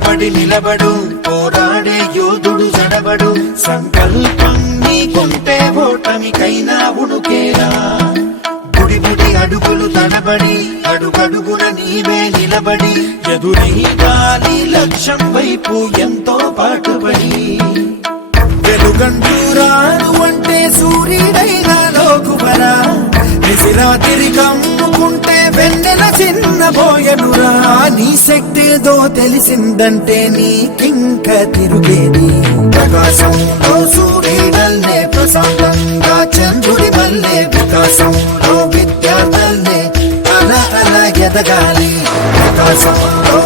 కష్టపడి నిలబడు, పోరాడే యోధుడు జడబడు. సంకల్పం నీకుంటే ఓటమికైనా ఉడుకేలా. బుడి బుడి అడుగులు తడబడి, అడుగడుగున నీవే నిలబడి, ఎదురై గాలి లక్ష్యం వైపు ఎంతో పాటుపడి. వెలుగంటూరాడు అంటే సూర్యుడైనా లోకువరా, నిసిరాతిరి కమ్ముకుంటే వెన్నెల చిన్నబోయనురా. నీ శక్తిదో తెలిసిందంటే నీకింక తిరుగేది. ప్రకాశంలో సూర్యుడల్లే, ప్రశాంతంగా చంద్రుడి వల్లే, వికాసంలో విద్యార్థులే అలా అలా ఎదగాలి. ప్రకాశంలో